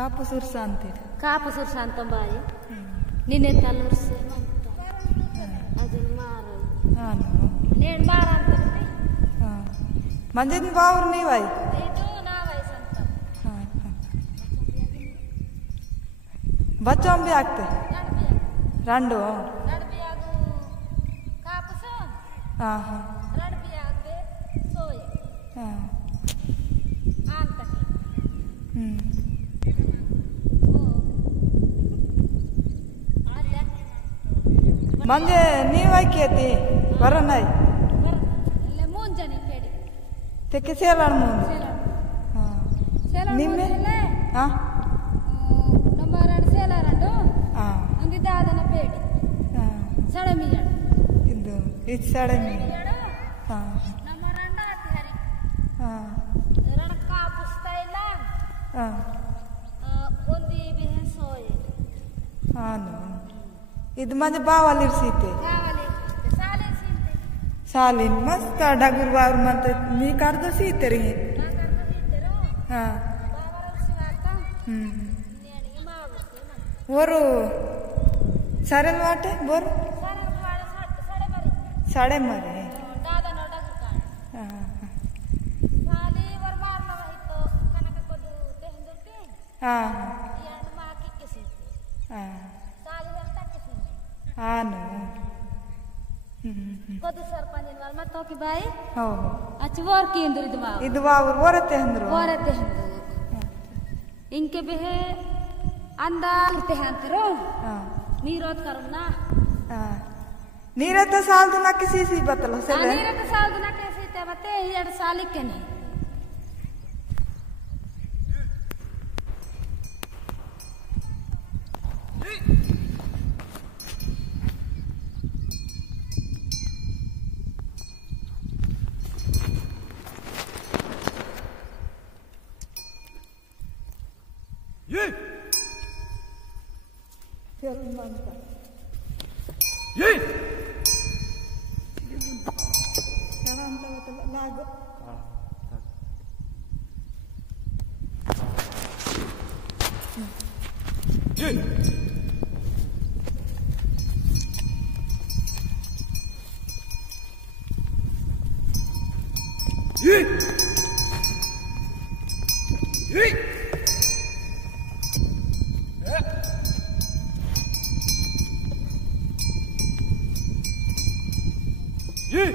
ಕಾಪುಸ್ ಉರ್ಸ ಅಂತೀರಿ. ಕಾಪುಸ್ ಉರ್ಸ ಅಂತ ಬಾಯಿ ನಿನ್ನೆ ತಲ್ಲ ಉರ್ಸ ಅದನ್ನ ಮಾರು ನೇಣ್ ಮಾರ ಅಂತ ಮಂಜನ್ ಬಾವ್ರು ನೀವಾಯ್ ಇದು ನಾವಾಯ್ ಸಂತ ಬಚ್ಚೊಂಬಿ ಆಗ್ತೆ ರಂಡು ರಡ್ಬಿಯಾಗು ಕಾಪುಸ ಹಾಂ ರಡ್ಬಿಯಾಗ್ಬೆ ಸೋಯ್ ಅಂತಕ್ಕೆ ಮಂಜೆ ನೀವಾಯ್ಕೇತಿ ಬರನಾಯ್ ಮುಂಜಾನೆ ಪೇಡಿ ತೆಕ್ಕೆ ಸೇಲಾಣ ಮುಂದೆ ನಿಮ್ಮೆ ಹಾಂ ನಮ್ಮ ಎರಡು ಸೇಲಾರಂಡು ಒಂದು ದಾದನ ಪೇಡಿ ಸಡಮಿ ಇದು ಸಡಮಿ ಹಾಂ ನಮ್ಮ ರಂಡ ಹಾಕಿ ಹರಿ ರಣ ಕಾಪುಸ್ತಾ ಇಲ್ಲ ಒಂದು ಬಿಹೆ ಸೋಯ್ ಹಾನು ಇದು ಮಂಜೆ ಬಾವಲ್ಲಿ ಇರ್ಸೀತೆ ಸಾಲಿನ ಮಸ್ತ್ ಡಗುರ್ ಬಾವ್ರ ಮತ್ತೆ ನೀ ಕರ್ದು ಸೀತರಿ ಹಾಂ ಓರು ಸರಲ್ ವಾಟೆ ಬೋರು साड़े मरे इंके बेहे अंदा अंतरो नीरोद करुना ನೀರತ್ತ ಸಾಲದು ನಾಕೆ ಸಿಸಿ ಬತ್ತಲ್ಲ ಸೆಲೆ ನೀರತ್ತ ಸಾಲದು ನಾಕೆ ಸಿತೆ ಮತ್ತೆ 2 ಸಾಲಿಕೆನೆ ಯೇ ಕೆಲಮಂತ ಯೇ lago. Ye. Ye. Ye. Ye.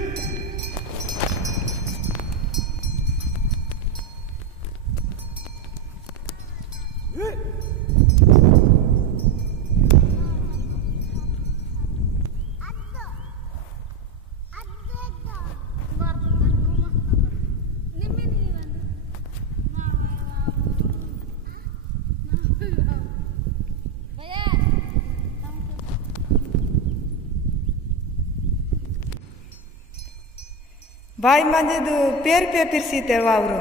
ಬಾಯಿ ಮಂದಿದು ಪೇರ್ ಪೇಪಿರ್ ಸೀತೇವ ಅವರು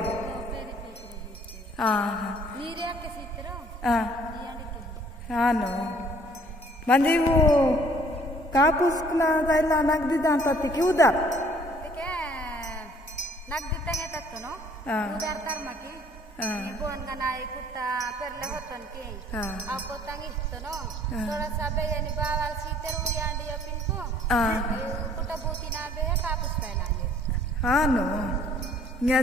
ಹಾನು ಮಂದಿವು ಕಾಪುಸ್ನ ಎಲ್ಲ ನಗ್ದಿದ್ದ ಅಂತ ಉದಾರ್ ನಗ್ದಿತ್ತಂಗೆ ತತ್ತನು ಉದಾರ್ ಕರ್ಮಕಿ ಬೋನ್ಗನಾಯಿ ಕುಟ್ಟ ಪೆರ್ಲೆ ಹೊತ್ತನ್ಕಿ ಆ ಕೊತ್ತಂಗೆ ಇಸ್ತನು ಥೋಡಸ ಬೇಯನಿ ಬಾವಾಲ್ ಸೀತೆರು ಉರಿಯಾಂಡಿ ಪಿನ್ಕು ಕುಟ್ಟ ಬೂತಿನ ಬೇಯ ಕಾಪುಸ್ ಪೈಲಾಂಗೆ ಹಾನು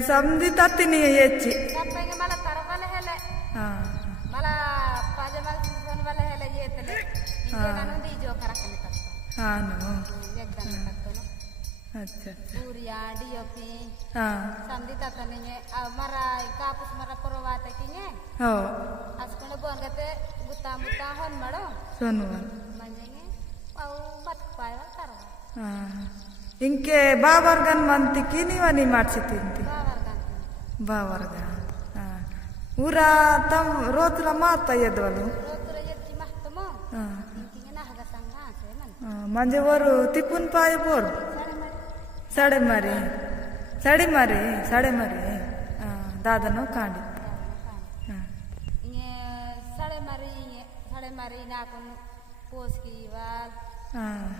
ಸಮದಿ ತತ್ತಿನಿ ಹೆಚ್ಚಿ ತಪ್ಪಂಗೆ ಮಲ ಕರವಲ ಹೆಲೆ ಮಲ ಪಾಜ ಮಲ ಸಿಸನ್ ವಲ ಹೆಲೆ ಏತಲೆ ಇಂಗೆ ನಾನು ದೀಜೋ ಕರಕನೆ ತತ್ತ ಹಾನು ಎಗ್ದನೆ ತತ್ತನು अच्छा सूर्या डीओपी समदी ततने मरा कापूस मरा परवात किंगे हो अस्कोने बोनगते गुत्ता मुत्ता होन मडो सोनवन मंजेंगे अउ बत पायवा करवा इंके बावर्गन मंती की ನೀವನಿ ಮಾಡ್ಸಿತಿಂತಿ ಬಾವರ್ಗ ಊರಾ ತಮ್ ರೋತ್ರ ಮಾತಾ ಎದ್ವಲು ರೋತ್ರ ಎತ್ತಿ ಮಹತಮ ಇಂಕಿಗೆ ನಹಗ ಸಂಘ ಆಸೆ ಮನ್ ಮಂಜೆ ವರು ತಿಪ್ಪುನ್ ಪಾಯ ಬೋರ್ साड़े मारे दादनो कांडी साड़े मारी नाकुन पोस की वाल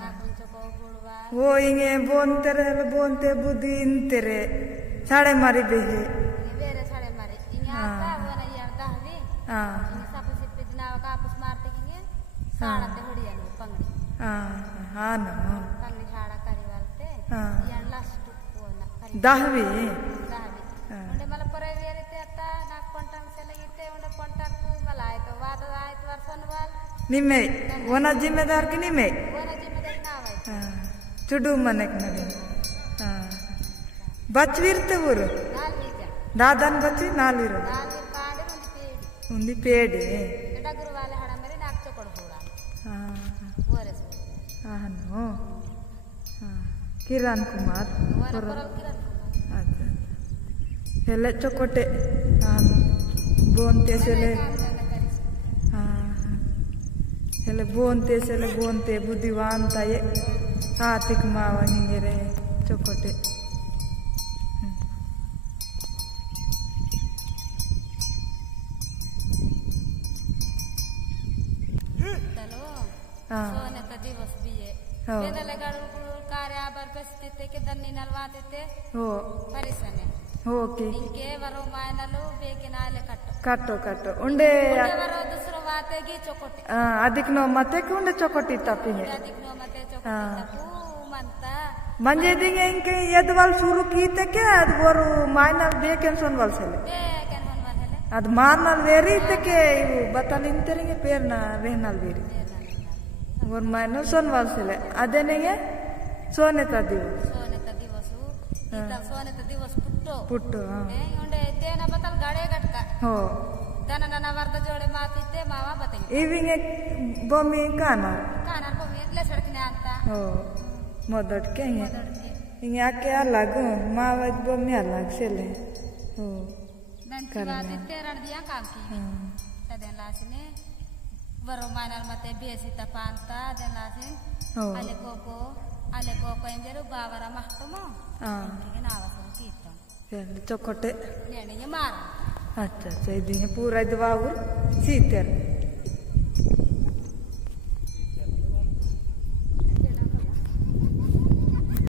नाकुन चको गुड़वा वो इंगे बोनते बुद्धि इंतेरे साड़े मारी बेहे बेरे साड़े मारी इंगे आता वन यार दाहवी ಸಾಣತೆ ಹುಡಿಯನು ಪಂಗಡಿ ಹಾನು ಪಂಗಡಿ ಹಾಡ ಕರಿವಾlte ಎಂಡ್ಲಷ್ಟು ಓನ ದಾಹವಿ ఉండే మళ్ళీ పొరవి అయితే అత్త నాకు కొంటాను సెలగితే ఉండే కొంటాను మళ్ళీ ఆಯ್ತು ವಾದ ಆಯ್ತು ವರ್ಷನ ವಾಲ್ ನಿಮ್ಮೆ ಓನ ಜಿಮ್ಮೆದಾರ್ಗೆ ನಿಮ್ಮೆ ಓನ ಜಿಮ್ಮೆದಾರಿ ನಾವಾಯ್ತು ಚುಡು ಮನೆಗೆ ನಡಿ ಬಚ್ವಿರ್ತೆ ಊರು ನಾಲ್ವೀಜ ದಾದನ್ ಬಚ್ಚಿ ನಾಲ್ವಿರು ನಾಲ್ವಿ ಪಾಂಡೆ ಒಂದು ಪೇಡಿ ಡಗುರು ವಾಲೆ ಹಣ ಮರಿ ನಾಕ್ ಚಕೊಡು ಕೂಡ ಓರೆಸು ಹಾನು ಕಿರಣ್ ಕುಮಾರ್ ಓನ ಕೊರಲ್ ಕಿರಣ್ ಕುಮಾರ್ अच्छा हेले चोकोटे बोनते सेले हेले बोनते बुद्धिवान ताये आतिक मावा हिंगेरे चोकोटे सोने का दिवस भी है बेदले गाड़ू कार्य आबर बेस्ते के दन्नी नलवाते हो परिसने ओके इंके वरो मायनलो बेकिनाले कट्टो उंडे वरो दूसरो वातेगी चोकोटी अधिक नो मते कुंडे चोकोटी तपिंगे अधिक नो मते चोकोटी तपू मंता मंजे दिंगे इंके यदवाल शुरू कीते के अद वरो मायनल बेकेन सोनवाल सेले अद मारनल वेरी तके इवु बतलिंतरिगे पेरना रेहनल वेरी वर मायनल सोनवाल सेले अदेनेगे सोनेता दिवस सोनेता दिवस पुट्टो उंडे देना बतल गाड़े गटका हो दना नना वर्द जोड़े मातीते मावा बतेंगे इविंगे बोमी काना बोमी इतले सड़कने आता हो मोदट के इंगे आके अलग मावा बोमी अलग सेले हो दंची वातीते रण दिया काम की तदेन लासिने वरो मानल मते बेसी तपांता then लासिन ale koko enjeru bawara mahtumo inge nawasan kitam chokote nene mar अच्छा अच्छा इदिंगे पूरा दवाऊर सीतर